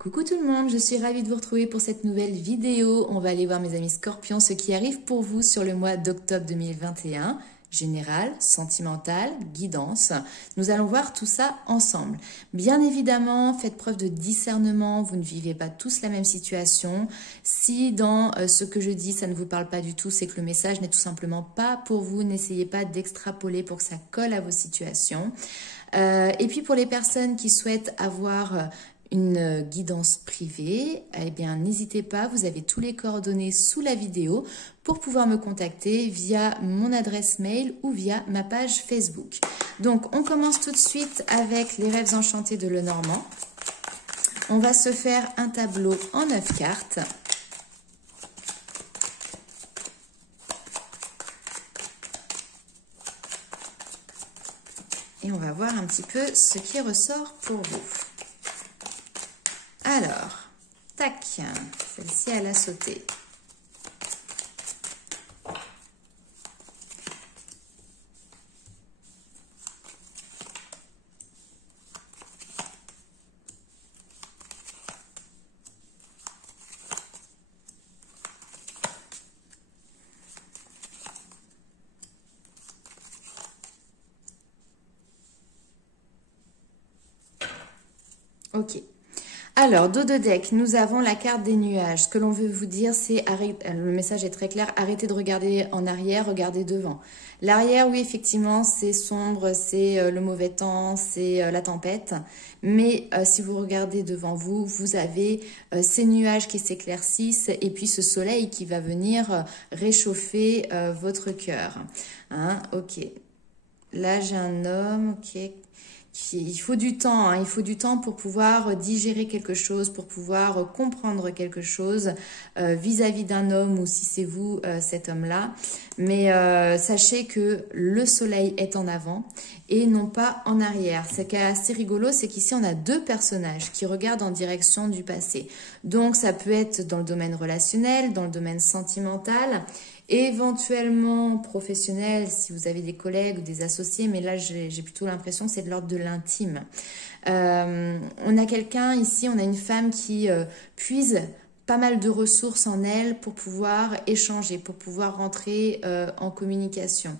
Coucou tout le monde, je suis ravie de vous retrouver pour cette nouvelle vidéo. On va aller voir mes amis scorpions, ce qui arrive pour vous sur le mois d'octobre 2021. Général, sentimental, guidance. Nous allons voir tout ça ensemble. Bien évidemment, faites preuve de discernement. Vous ne vivez pas tous la même situation. Si dans ce que je dis, ça ne vous parle pas du tout, c'est que le message n'est tout simplement pas pour vous. N'essayez pas d'extrapoler pour que ça colle à vos situations. Et puis pour les personnes qui souhaitent avoir une guidance privée, eh bien n'hésitez pas, vous avez tous les coordonnées sous la vidéo pour pouvoir me contacter via mon adresse mail ou via ma page Facebook. Donc on commence tout de suite avec les rêves enchantés de Lenormand. On va se faire un tableau en 9 cartes. Et on va voir un petit peu ce qui ressort pour vous. Alors, tac, celle-ci elle a sauté. Ok. Alors, dos de deck, nous avons la carte des nuages. Ce que l'on veut vous dire, c'est, le message est très clair, arrêtez de regarder en arrière, regardez devant. L'arrière, oui, effectivement, c'est sombre, c'est le mauvais temps, c'est la tempête. Mais si vous regardez devant vous, vous avez ces nuages qui s'éclaircissent et puis ce soleil qui va venir réchauffer votre cœur. Hein, ok. Là, j'ai un homme, ok. Il faut du temps, hein, il faut du temps pour pouvoir digérer quelque chose, pour pouvoir comprendre quelque chose vis-à-vis d'un homme ou si c'est vous, cet homme-là. Mais sachez que le soleil est en avant et non pas en arrière. Ce qui est assez rigolo, c'est qu'ici on a deux personnages qui regardent en direction du passé. Donc ça peut être dans le domaine relationnel, dans le domaine sentimental, éventuellement professionnel si vous avez des collègues ou des associés, mais là j'ai plutôt l'impression que c'est de l'ordre de l'intime. On a quelqu'un ici, on a une femme qui puise pas mal de ressources en elle pour pouvoir échanger, pour pouvoir rentrer en communication.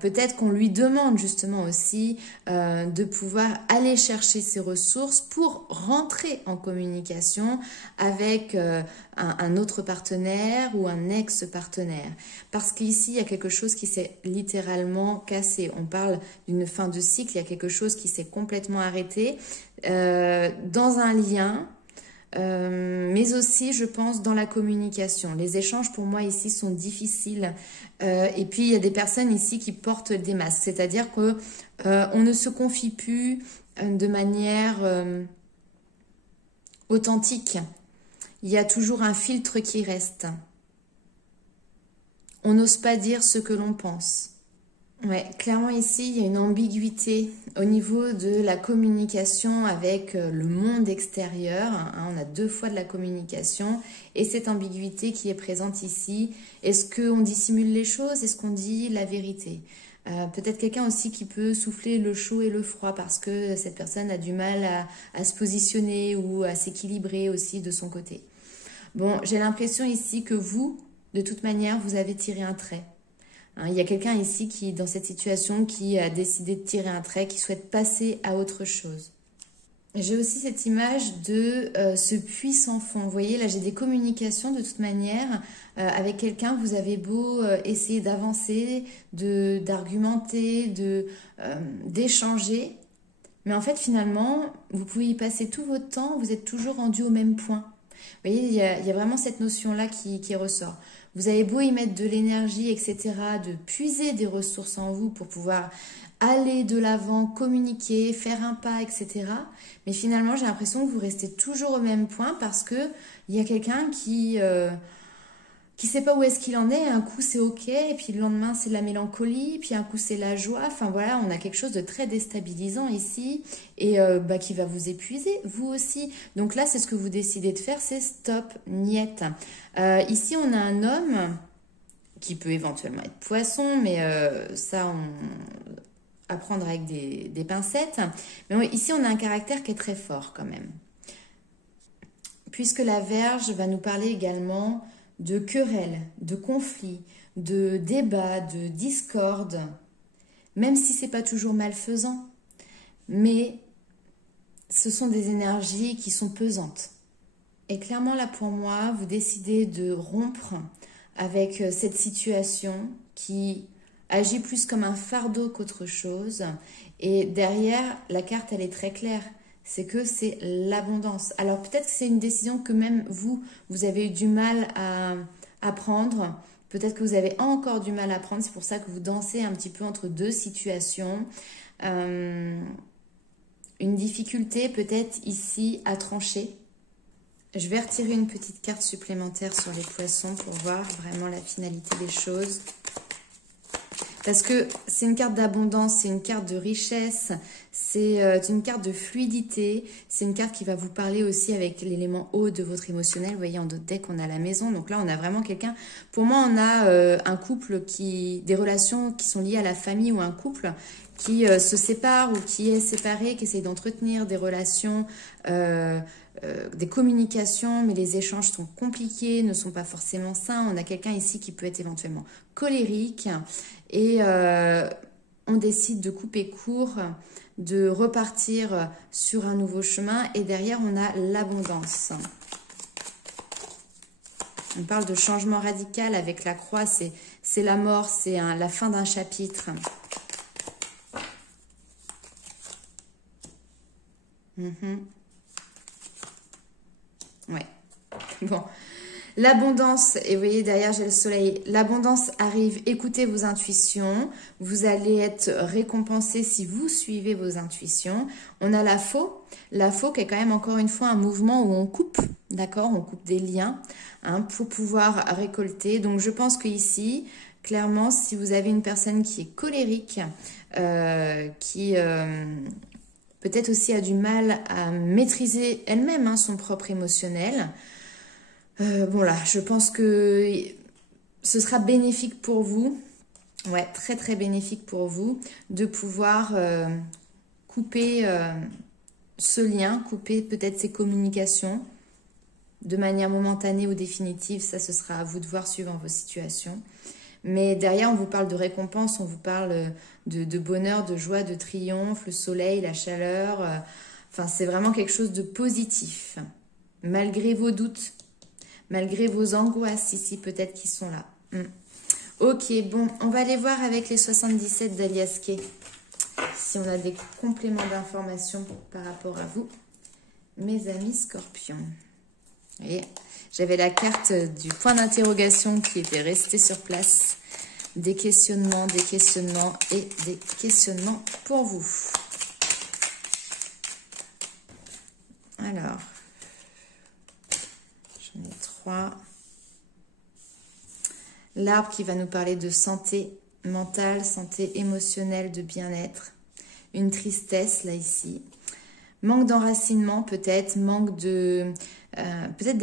Peut-être qu'on lui demande justement aussi de pouvoir aller chercher ses ressources pour rentrer en communication avec un autre partenaire ou un ex-partenaire. Parce qu'ici, il y a quelque chose qui s'est littéralement cassé. On parle d'une fin de cycle, il y a quelque chose qui s'est complètement arrêté dans un lien. Mais aussi, je pense, dans la communication. Les échanges, pour moi, ici, sont difficiles. Et puis, il y a des personnes ici qui portent des masques. C'est-à-dire que on ne se confie plus de manière authentique. Il y a toujours un filtre qui reste. On n'ose pas dire ce que l'on pense. Ouais, clairement ici, il y a une ambiguïté au niveau de la communication avec le monde extérieur. Hein, on a deux fois de la communication et cette ambiguïté qui est présente ici. Est-ce qu'on dissimule les choses? Est-ce qu'on dit la vérité? Peut-être quelqu'un aussi qui peut souffler le chaud et le froid parce que cette personne a du mal à se positionner ou à s'équilibrer aussi de son côté. Bon, j'ai l'impression ici que vous, de toute manière, vous avez tiré un trait. Il y a quelqu'un ici qui, dans cette situation, qui a décidé de tirer un trait, qui souhaite passer à autre chose. J'ai aussi cette image de ce puits sans fond. Vous voyez, là, j'ai des communications de toute manière avec quelqu'un. Vous avez beau essayer d'avancer, d'argumenter, d'échanger. Mais en fait, finalement, vous pouvez y passer tout votre temps. Vous êtes toujours rendu au même point. Vous voyez, il y a vraiment cette notion-là qui ressort. Vous avez beau y mettre de l'énergie, etc., de puiser des ressources en vous pour pouvoir aller de l'avant, communiquer, faire un pas, etc. Mais finalement, j'ai l'impression que vous restez toujours au même point parce que il y a quelqu'un qui sait pas où est-ce qu'il en est. Un coup, c'est OK, et puis le lendemain, c'est de la mélancolie, puis un coup, c'est la joie. Enfin voilà, on a quelque chose de très déstabilisant ici et qui va vous épuiser, vous aussi. Donc là, c'est ce que vous décidez de faire, c'est stop, niet. Ici, on a un homme qui peut éventuellement être poisson, mais ça, à prendre avec des pincettes. Mais ici, on a un caractère qui est très fort quand même. puisque la Vierge va nous parler également de querelles, de conflits, de débats, de discordes, même si c'est pas toujours malfaisant, mais ce sont des énergies qui sont pesantes. Et clairement là pour moi, vous décidez de rompre avec cette situation qui agit plus comme un fardeau qu'autre chose. Et derrière, la carte, elle est très claire. C'est que c'est l'abondance. Alors peut-être que c'est une décision que même vous avez eu du mal à prendre. Peut-être que vous avez encore du mal à prendre. C'est pour ça que vous dansez un petit peu entre deux situations. Une difficulté peut-être ici à trancher. Je vais retirer une petite carte supplémentaire sur les poissons pour voir vraiment la finalité des choses. Parce que c'est une carte d'abondance, c'est une carte de richesse, c'est une carte de fluidité, c'est une carte qui va vous parler aussi avec l'élément eau de votre émotionnel. Vous voyez, en d'autres decks, on a la maison. Donc là, on a vraiment quelqu'un... Pour moi, on a un couple des relations qui sont liées à la famille ou un couple qui se sépare ou qui est séparé, qui essaye d'entretenir des relations... des communications, mais les échanges sont compliqués, ne sont pas forcément sains. On a quelqu'un ici qui peut être éventuellement colérique et on décide de couper court, de repartir sur un nouveau chemin et derrière on a l'abondance. On parle de changement radical avec la croix, c'est la mort, c'est la fin d'un chapitre. Ouais, bon. L'abondance, et vous voyez derrière j'ai le soleil, l'abondance arrive, écoutez vos intuitions, vous allez être récompensé si vous suivez vos intuitions. On a la faux qui est quand même encore une fois un mouvement où on coupe, d'accord, on coupe des liens pour pouvoir récolter. Donc je pense qu'ici, clairement, si vous avez une personne qui est colérique, qui peut-être aussi a du mal à maîtriser elle-même son propre émotionnel, bon là, je pense que ce sera bénéfique pour vous, ouais, très très bénéfique pour vous, de pouvoir couper ce lien, couper peut-être ces communications de manière momentanée ou définitive, ça ce sera à vous de voir suivant vos situations. Mais derrière, on vous parle de récompense, on vous parle de bonheur, de joie, de triomphe, le soleil, la chaleur, enfin c'est vraiment quelque chose de positif, malgré vos doutes. Malgré vos angoisses ici, peut-être qui sont là. Ok, bon, on va aller voir avec les 77 d'Alias Kay. Si on a des compléments d'informations par rapport à vous, mes amis scorpions. Vous voyez, j'avais la carte du point d'interrogation qui était restée sur place. Des questionnements et des questionnements pour vous. Alors... J'en ai 3. L'arbre qui va nous parler de santé mentale, santé émotionnelle, de bien-être. Une tristesse, là, ici. Manque d'enracinement, peut-être. Manque de... peut-être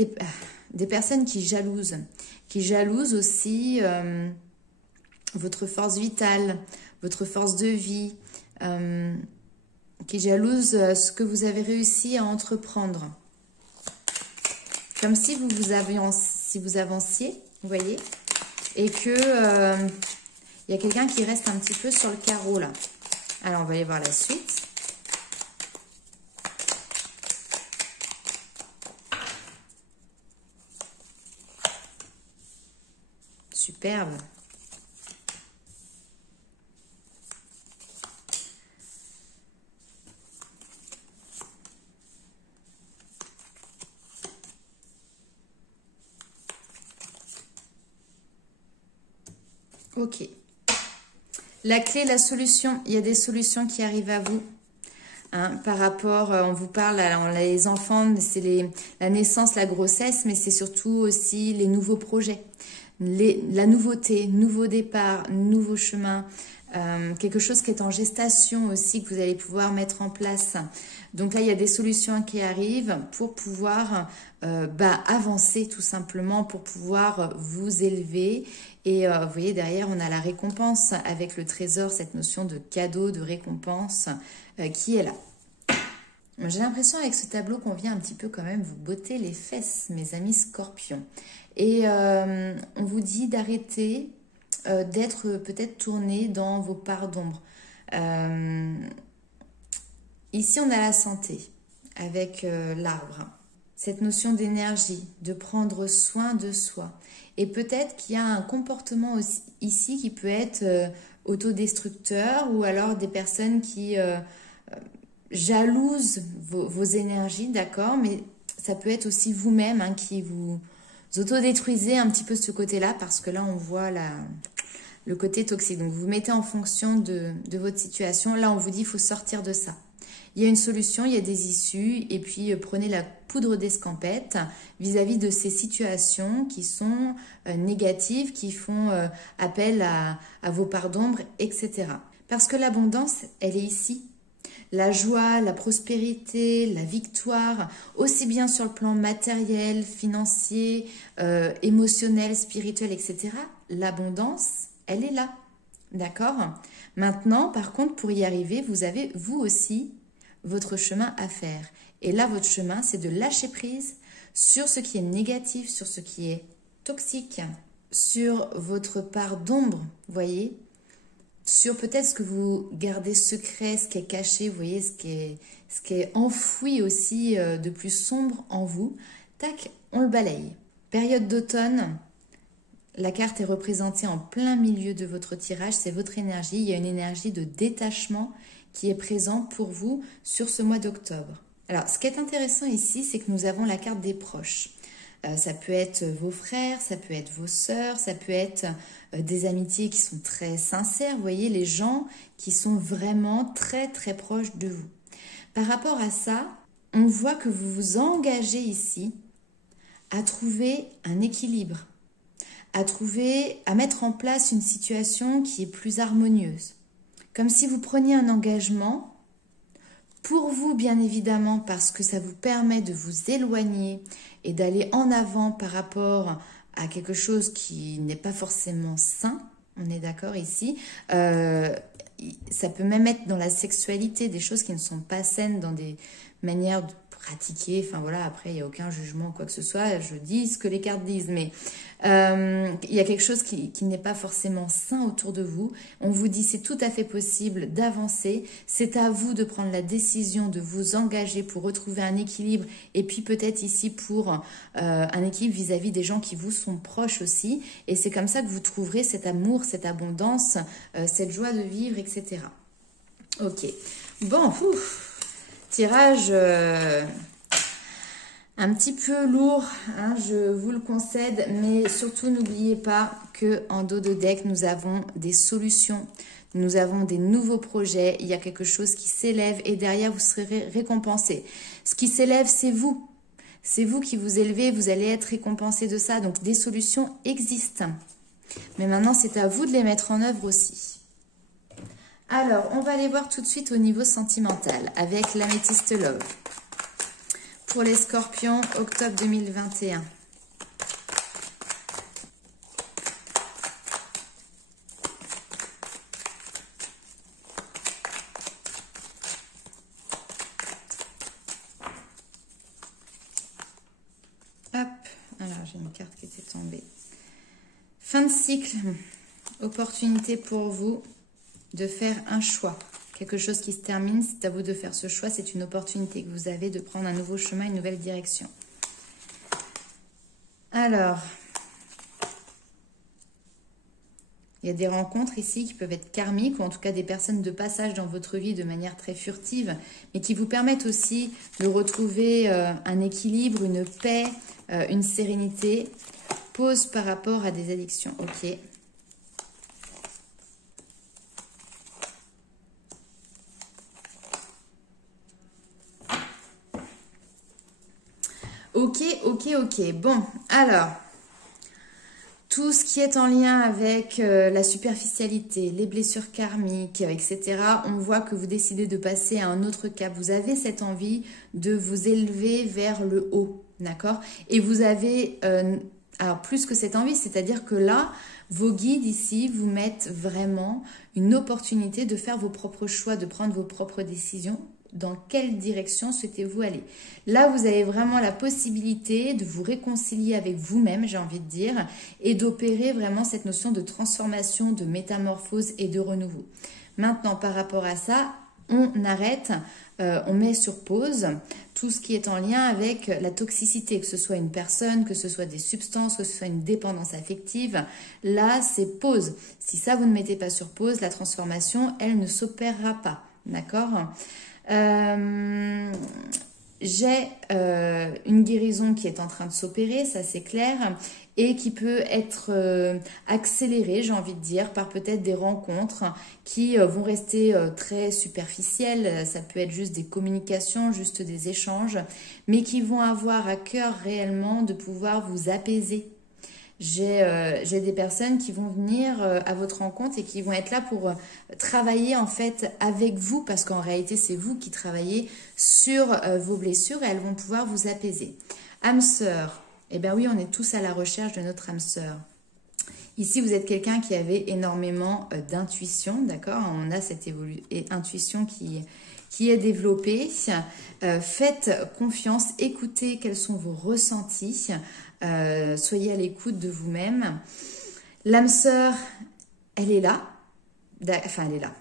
des personnes qui jalousent. Qui jalousent aussi votre force vitale, votre force de vie. Qui jalousent ce que vous avez réussi à entreprendre. Comme si vous avanciez, vous voyez, et que y a quelqu'un qui reste un petit peu sur le carreau là. Alors on va aller voir la suite. Superbe. Ok. La clé, la solution, il y a des solutions qui arrivent à vous. Par rapport, on vous parle, alors les enfants, c'est la naissance, la grossesse, mais c'est surtout aussi les nouveaux projets. La nouveauté, nouveau départ, nouveau chemin, quelque chose qui est en gestation aussi, que vous allez pouvoir mettre en place. Donc là, il y a des solutions qui arrivent pour pouvoir avancer tout simplement, pour pouvoir vous élever. Et vous voyez, derrière, on a la récompense avec le trésor, cette notion de cadeau, de récompense qui est là. J'ai l'impression avec ce tableau qu'on vient un petit peu quand même vous botter les fesses, mes amis scorpions. Et on vous dit d'arrêter d'être peut-être tourné dans vos parts d'ombre. Euh, Ici, on a la santé avec l'arbre. Cette notion d'énergie, de prendre soin de soi. Et peut-être qu'il y a un comportement aussi, ici qui peut être autodestructeur ou alors des personnes qui jalousent vos énergies, d'accord? Mais ça peut être aussi vous-même hein, qui vous autodétruisez un petit peu ce côté-là parce que là, on voit le côté toxique. Donc, vous vous mettez en fonction de votre situation. Là, on vous dit qu'il faut sortir de ça. Il y a une solution, il y a des issues, et puis prenez la poudre d'escampette vis-à-vis de ces situations qui sont négatives, qui font appel à vos parts d'ombre, etc. Parce que l'abondance, elle est ici. La joie, la prospérité, la victoire, aussi bien sur le plan matériel, financier, émotionnel, spirituel, etc. L'abondance, elle est là. D'accord? Maintenant, par contre, pour y arriver, vous avez, vous aussi, votre chemin à faire. Et là, votre chemin, c'est de lâcher prise sur ce qui est négatif, sur ce qui est toxique, sur votre part d'ombre, voyez, sur peut-être ce que vous gardez secret, ce qui est caché, vous voyez, ce qui est enfoui aussi de plus sombre en vous. Tac, on le balaye. Période d'automne, la carte est représentée en plein milieu de votre tirage, c'est votre énergie. Il y a une énergie de détachement qui est présente pour vous sur ce mois d'octobre. Alors, ce qui est intéressant ici, c'est que nous avons la carte des proches. Ça peut être vos frères, ça peut être vos sœurs, ça peut être des amitiés qui sont très sincères. Vous voyez, les gens qui sont vraiment très très proches de vous. Par rapport à ça, on voit que vous vous engagez ici à trouver un équilibre, à mettre en place une situation qui est plus harmonieuse. Comme si vous preniez un engagement pour vous, bien évidemment, parce que ça vous permet de vous éloigner et d'aller en avant par rapport à quelque chose qui n'est pas forcément sain. On est d'accord ici. Ça peut même être dans la sexualité, des choses qui ne sont pas saines, dans des manières de pratiquer. Enfin voilà, après, il n'y a aucun jugement ou quoi que ce soit. Je dis ce que les cartes disent, mais il y a quelque chose qui n'est pas forcément sain autour de vous. On vous dit c'est tout à fait possible d'avancer. C'est à vous de prendre la décision de vous engager pour retrouver un équilibre et puis peut-être ici pour un équilibre vis-à-vis des gens qui vous sont proches aussi. Et c'est comme ça que vous trouverez cet amour, cette abondance, cette joie de vivre, etc. Ok. Bon, tirage un petit peu lourd, hein, je vous le concède, mais surtout n'oubliez pas qu'en dos de deck, nous avons des solutions, nous avons des nouveaux projets, il y a quelque chose qui s'élève et derrière vous serez récompensé. Ce qui s'élève, c'est vous. C'est vous qui vous élevez, vous allez être récompensé de ça, donc des solutions existent. Mais maintenant, c'est à vous de les mettre en œuvre aussi. Alors, on va aller voir tout de suite au niveau sentimental avec l'améthyste Love. Pour les scorpions, octobre 2021. Hop, alors j'ai une carte qui était tombée. Fin de cycle, opportunité pour vous de faire un choix. Quelque chose qui se termine, c'est à vous de faire ce choix. C'est une opportunité que vous avez de prendre un nouveau chemin, une nouvelle direction. Alors, il y a des rencontres ici qui peuvent être karmiques, ou en tout cas des personnes de passage dans votre vie de manière très furtive, mais qui vous permettent aussi de retrouver un équilibre, une paix, une sérénité. Pause par rapport à des addictions. Ok. Ok. Bon, alors, tout ce qui est en lien avec la superficialité, les blessures karmiques, etc., on voit que vous décidez de passer à un autre cap. Vous avez cette envie de vous élever vers le haut, d'accord? Et vous avez, alors plus que cette envie, c'est-à-dire que là, vos guides ici vous mettent vraiment une opportunité de faire vos propres choix, de prendre vos propres décisions. dans quelle direction souhaitez-vous aller. Là, vous avez vraiment la possibilité de vous réconcilier avec vous-même, j'ai envie de dire, et d'opérer vraiment cette notion de transformation, de métamorphose et de renouveau. Maintenant, par rapport à ça, on arrête, on met sur pause tout ce qui est en lien avec la toxicité, que ce soit une personne, que ce soit des substances, que ce soit une dépendance affective. Là, c'est pause. Si ça, vous ne mettez pas sur pause, la transformation, elle ne s'opérera pas. D'accord ? J'ai une guérison qui est en train de s'opérer, ça c'est clair, et qui peut être accélérée, j'ai envie de dire, par peut-être des rencontres qui vont rester très superficielles. Ça peut être juste des communications, juste des échanges, mais qui vont avoir à cœur réellement de pouvoir vous apaiser. J'ai des personnes qui vont venir à votre rencontre et qui vont être là pour travailler en fait avec vous, parce qu'en réalité c'est vous qui travaillez sur vos blessures et elles vont pouvoir vous apaiser. Âme sœur, eh bien oui, on est tous à la recherche de notre âme sœur. Ici, vous êtes quelqu'un qui avait énormément d'intuition, d'accord? On a cette intuition qui est développée. Faites confiance, écoutez quels sont vos ressentis. Soyez à l'écoute de vous-même. L'âme sœur, elle est là. Enfin, elle est là.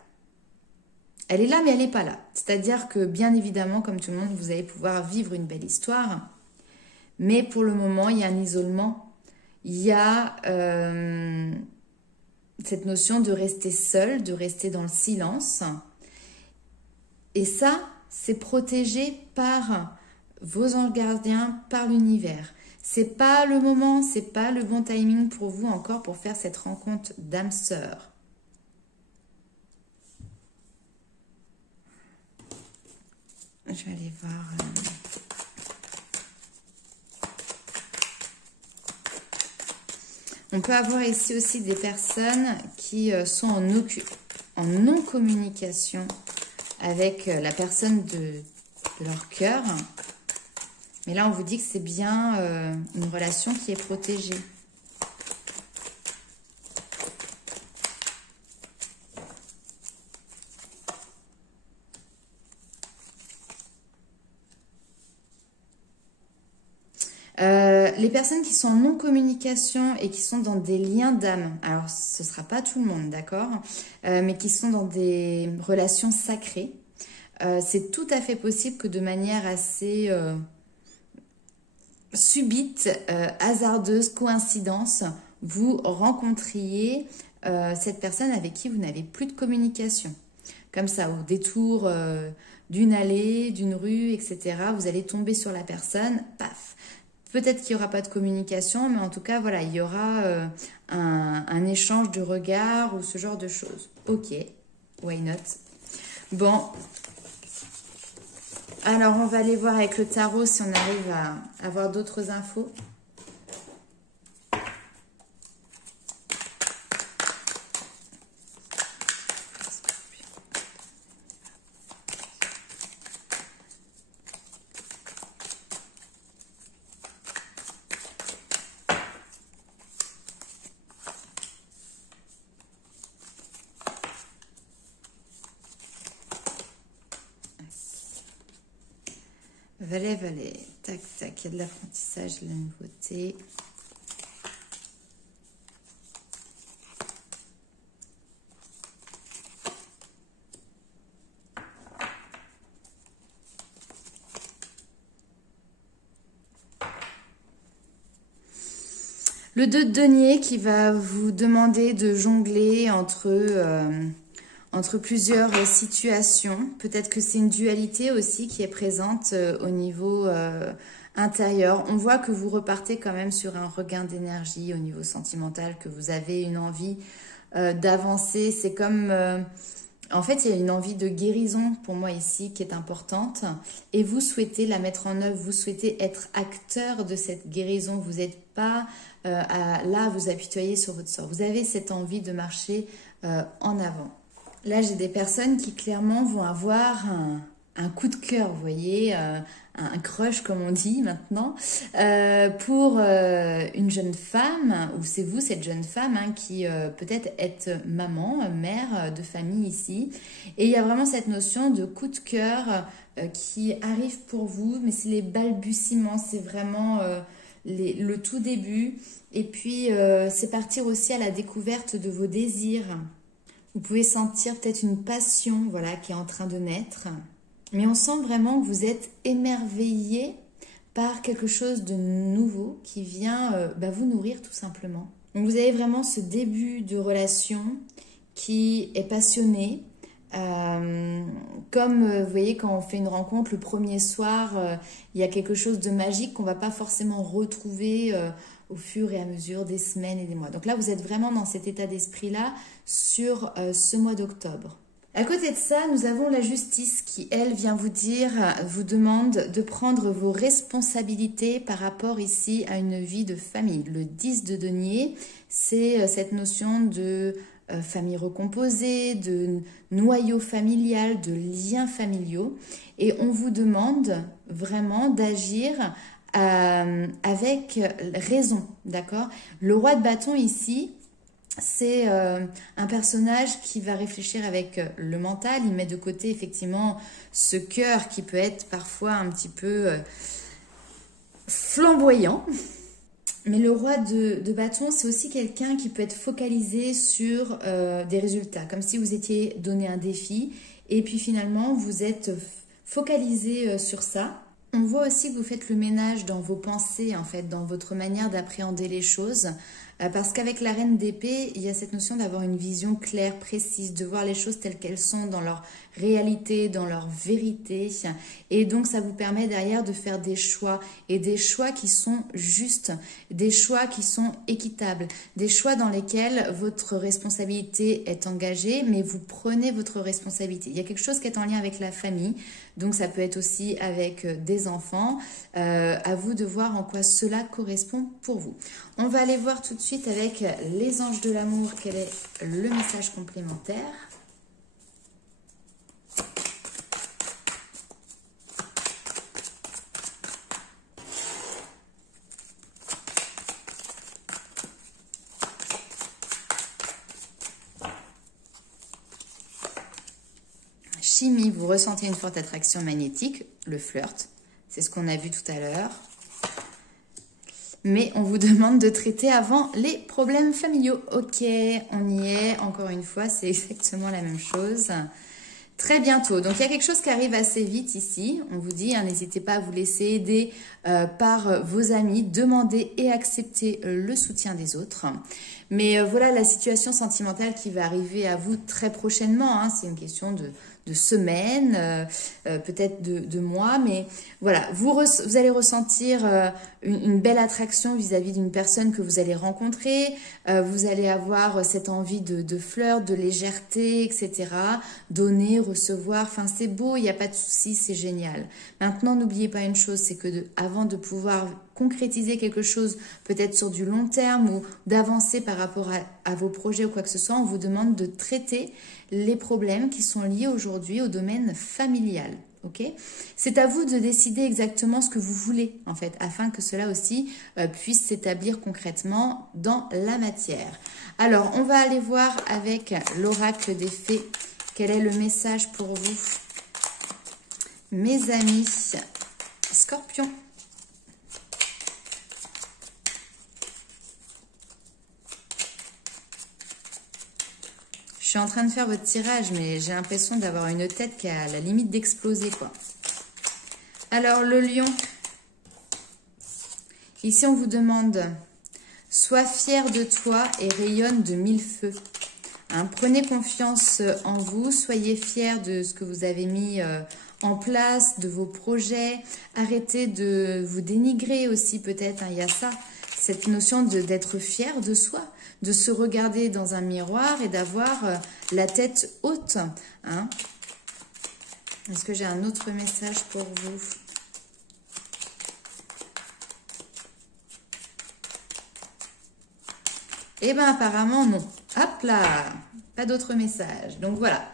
Elle est là, mais elle n'est pas là. C'est-à-dire que, bien évidemment, comme tout le monde, vous allez pouvoir vivre une belle histoire. Mais pour le moment, il y a un isolement. Il y a cette notion de rester seul, de rester dans le silence. Et ça, c'est protégé par vos anges gardiens, par l'univers. C'est pas le moment, c'est pas le bon timing pour vous encore pour faire cette rencontre d'âme sœur. Je vais aller voir. On peut avoir ici aussi des personnes qui sont en non-communication avec la personne de leur cœur. Mais là, on vous dit que c'est bien une relation qui est protégée. Les personnes qui sont en non-communication et qui sont dans des liens d'âme, alors ce ne sera pas tout le monde, d'accord, mais qui sont dans des relations sacrées, c'est tout à fait possible que de manière assez subite, hasardeuse, coïncidence, vous rencontriez cette personne avec qui vous n'avez plus de communication. Comme ça, au détour d'une allée, d'une rue, etc., vous allez tomber sur la personne, paf. Peut-être qu'il n'y aura pas de communication, mais en tout cas, voilà, il y aura un échange de regards ou ce genre de choses. Ok, why not? Bon, alors on va aller voir avec le tarot si on arrive à avoir d'autres infos. Valet, valet, tac, tac, il y a de l'apprentissage, de la nouveauté. Le 2 de denier qui va vous demander de jongler entre plusieurs situations. Peut-être que c'est une dualité aussi qui est présente au niveau intérieur. On voit que vous repartez quand même sur un regain d'énergie au niveau sentimental, que vous avez une envie d'avancer. C'est comme... en fait, il y a une envie de guérison pour moi ici qui est importante. Et vous souhaitez la mettre en œuvre, vous souhaitez être acteur de cette guérison. Vous n'êtes pas là à vous apitoyer sur votre sort. Vous avez cette envie de marcher en avant. Là, j'ai des personnes qui clairement vont avoir un coup de cœur, vous voyez, un crush comme on dit maintenant, pour une jeune femme, ou c'est vous cette jeune femme hein, qui peut-être est maman, mère de famille ici, et il y a vraiment cette notion de coup de cœur qui arrive pour vous, mais c'est les balbutiements, c'est vraiment le tout début, et puis c'est partir aussi à la découverte de vos désirs. Vous pouvez sentir peut-être une passion, voilà, qui est en train de naître. Mais on sent vraiment que vous êtes émerveillé par quelque chose de nouveau qui vient vous nourrir tout simplement. Donc vous avez vraiment ce début de relation qui est passionné. Comme vous voyez quand on fait une rencontre le premier soir, il y a quelque chose de magique qu'on ne va pas forcément retrouver au fur et à mesure des semaines et des mois. Donc là vous êtes vraiment dans cet état d'esprit-là sur ce mois d'octobre. À côté de ça, nous avons la justice qui, elle, vient vous dire, vous demande de prendre vos responsabilités par rapport ici à une vie de famille. Le 10 de denier, c'est cette notion de famille recomposée, de noyau familial, de liens familiaux. Et on vous demande vraiment d'agir avec raison, d'accord? Le roi de bâton ici, c'est un personnage qui va réfléchir avec le mental. Il met de côté effectivement ce cœur qui peut être parfois un petit peu flamboyant. Mais le roi de bâton, c'est aussi quelqu'un qui peut être focalisé sur des résultats. Comme si vous étiez donné un défi et puis finalement vous êtes focalisé sur ça. On voit aussi que vous faites le ménage dans vos pensées, en fait, dans votre manière d'appréhender les choses. Parce qu'avec la reine d'épée, il y a cette notion d'avoir une vision claire, précise, de voir les choses telles qu'elles sont dans leur réalité, dans leur vérité. Et donc, ça vous permet derrière de faire des choix. Et des choix qui sont justes, des choix qui sont équitables, des choix dans lesquels votre responsabilité est engagée, mais vous prenez votre responsabilité. Il y a quelque chose qui est en lien avec la famille. Donc, ça peut être aussi avec des enfants. À vous de voir en quoi cela correspond pour vous. On va aller voir tout de suite avec les anges de l'amour quel est le message complémentaire. Chimie, vous ressentez une forte attraction magnétique, le flirt, c'est ce qu'on a vu tout à l'heure. Mais on vous demande de traiter avant les problèmes familiaux. Ok, on y est, encore une fois, c'est exactement la même chose. Très bientôt. Donc, il y a quelque chose qui arrive assez vite ici. On vous dit, hein, n'hésitez pas à vous laisser aider par vos amis. Demandez et acceptez le soutien des autres. Mais voilà la situation sentimentale qui va arriver à vous très prochainement. Hein. C'est une question de semaines, peut-être de mois, mais voilà, vous allez ressentir une belle attraction vis-à-vis d'une personne que vous allez rencontrer, vous allez avoir cette envie de flirt, de légèreté, etc. Donner, recevoir, enfin c'est beau, il n'y a pas de souci, c'est génial. Maintenant, n'oubliez pas une chose, c'est que avant de pouvoir concrétiser quelque chose, peut-être sur du long terme ou d'avancer par rapport à vos projets ou quoi que ce soit, on vous demande de traiter les problèmes qui sont liés aujourd'hui au domaine familial. Okay, c'est à vous de décider exactement ce que vous voulez, en fait, afin que cela aussi puisse s'établir concrètement dans la matière. Alors, on va aller voir avec l'oracle des fées quel est le message pour vous, mes amis Scorpions. Je suis en train de faire votre tirage, mais j'ai l'impression d'avoir une tête qui est à la limite d'exploser, quoi. Alors, le lion. Ici, on vous demande, sois fier de toi et rayonne de mille feux. Hein, prenez confiance en vous, soyez fiers de ce que vous avez mis en place, de vos projets. Arrêtez de vous dénigrer aussi, peut-être, hein, il y a ça, cette notion d'être fier de soi, de se regarder dans un miroir et d'avoir la tête haute. Hein. Est-ce que j'ai un autre message pour vous? Eh bien, apparemment, non. Hop là, pas d'autre message. Donc voilà.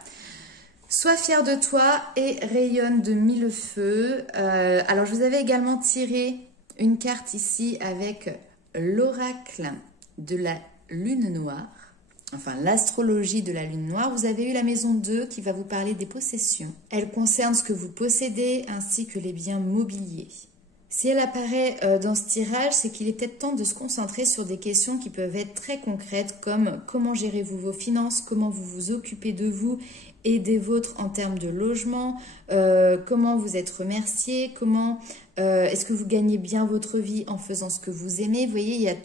Sois fier de toi et rayonne de mille feux. Alors, je vous avais également tiré une carte ici avec l'oracle de la lune noire. Enfin, l'astrologie de la lune noire. Vous avez eu la maison 2 qui va vous parler des possessions. Elle concerne ce que vous possédez ainsi que les biens mobiliers. Si elle apparaît dans ce tirage, c'est qu'il est peut-être temps de se concentrer sur des questions qui peuvent être très concrètes comme comment gérez-vous vos finances, comment vous vous occupez de vous et des vôtres en termes de logement, comment vous êtes remercié, comment est-ce que vous gagnez bien votre vie en faisant ce que vous aimez. Vous voyez, il y a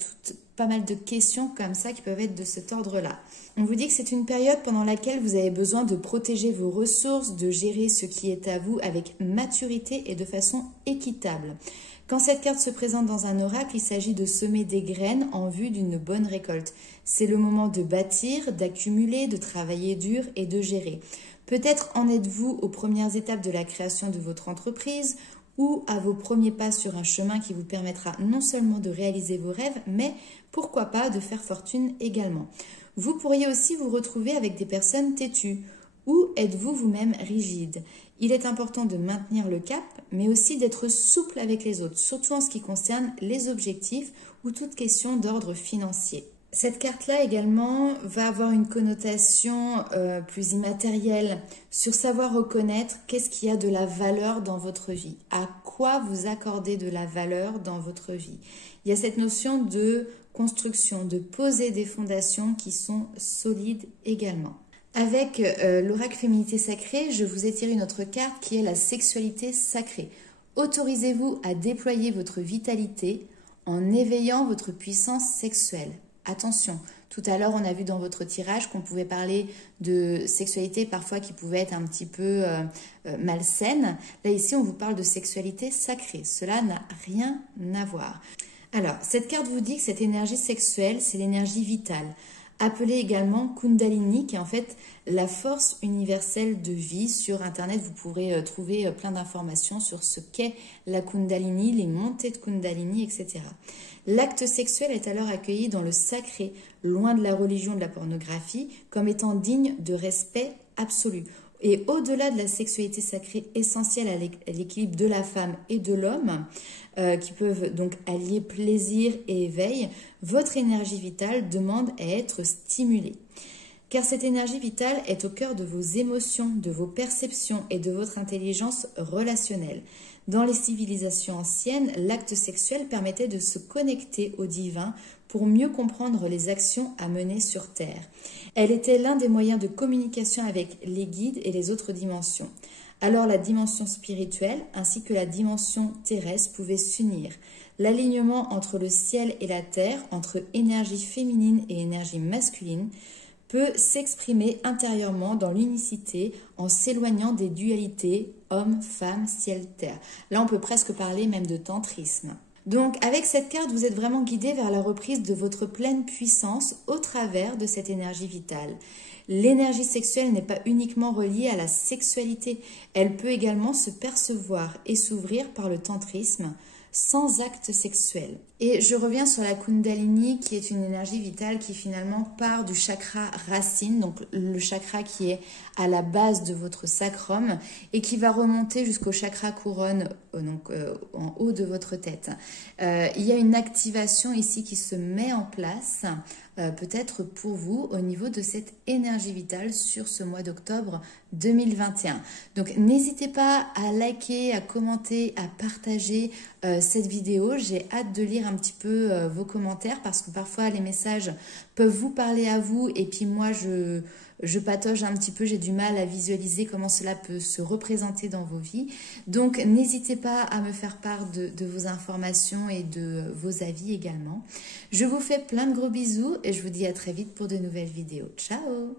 pas mal de questions comme ça qui peuvent être de cet ordre-là. On vous dit que c'est une période pendant laquelle vous avez besoin de protéger vos ressources, de gérer ce qui est à vous avec maturité et de façon équitable. Quand cette carte se présente dans un oracle, il s'agit de semer des graines en vue d'une bonne récolte. C'est le moment de bâtir, d'accumuler, de travailler dur et de gérer. Peut-être en êtes-vous aux premières étapes de la création de votre entreprise ou à vos premiers pas sur un chemin qui vous permettra non seulement de réaliser vos rêves, mais pourquoi pas de faire fortune également. Vous pourriez aussi vous retrouver avec des personnes têtues. Ou êtes-vous vous-même rigide? Il est important de maintenir le cap, mais aussi d'être souple avec les autres, surtout en ce qui concerne les objectifs ou toute question d'ordre financier. Cette carte-là également va avoir une connotation plus immatérielle sur savoir reconnaître qu'est-ce qui a de la valeur dans votre vie, à quoi vous accordez de la valeur dans votre vie. Il y a cette notion de construction, de poser des fondations qui sont solides également. Avec l'oracle féminité sacrée, je vous ai tiré une autre carte qui est la sexualité sacrée. Autorisez-vous à déployer votre vitalité en éveillant votre puissance sexuelle. Attention, tout à l'heure on a vu dans votre tirage qu'on pouvait parler de sexualité parfois qui pouvait être un petit peu malsaine. Là ici on vous parle de sexualité sacrée, cela n'a rien à voir. Alors cette carte vous dit que cette énergie sexuelle c'est l'énergie vitale, appelée également Kundalini, qui est en fait la force universelle de vie. Sur internet vous pourrez trouver plein d'informations sur ce qu'est la Kundalini, les montées de Kundalini, etc. L'acte sexuel est alors accueilli dans le sacré, loin de la religion, de la pornographie, comme étant digne de respect absolu. Et au-delà de la sexualité sacrée essentielle à l'équilibre de la femme et de l'homme, qui peuvent donc allier plaisir et éveil, votre énergie vitale demande à être stimulée. Car cette énergie vitale est au cœur de vos émotions, de vos perceptions et de votre intelligence relationnelle. Dans les civilisations anciennes, l'acte sexuel permettait de se connecter au divin pour mieux comprendre les actions à mener sur Terre. Elle était l'un des moyens de communication avec les guides et les autres dimensions. Alors la dimension spirituelle ainsi que la dimension terrestre pouvaient s'unir. L'alignement entre le ciel et la terre, entre énergie féminine et énergie masculine, peut s'exprimer intérieurement dans l'unicité en s'éloignant des dualités homme, femme, ciel, terre. Là, on peut presque parler même de tantrisme. Donc, avec cette carte, vous êtes vraiment guidé vers la reprise de votre pleine puissance au travers de cette énergie vitale. L'énergie sexuelle n'est pas uniquement reliée à la sexualité. Elle peut également se percevoir et s'ouvrir par le tantrisme, sans acte sexuel. Et je reviens sur la Kundalini qui est une énergie vitale qui finalement part du chakra racine, donc le chakra qui est à la base de votre sacrum et qui va remonter jusqu'au chakra couronne, donc en haut de votre tête. Il y a une activation ici qui se met en place, peut-être pour vous au niveau de cette énergie vitale sur ce mois d'octobre 2021. Donc n'hésitez pas à liker, à commenter, à partager cette vidéo. J'ai hâte de lire un petit peu vos commentaires parce que parfois les messages peuvent vous parler à vous et puis moi je patauge un petit peu, j'ai du mal à visualiser comment cela peut se représenter dans vos vies. Donc n'hésitez pas à me faire part de vos informations et de vos avis également. Je vous fais plein de gros bisous et je vous dis à très vite pour de nouvelles vidéos. Ciao!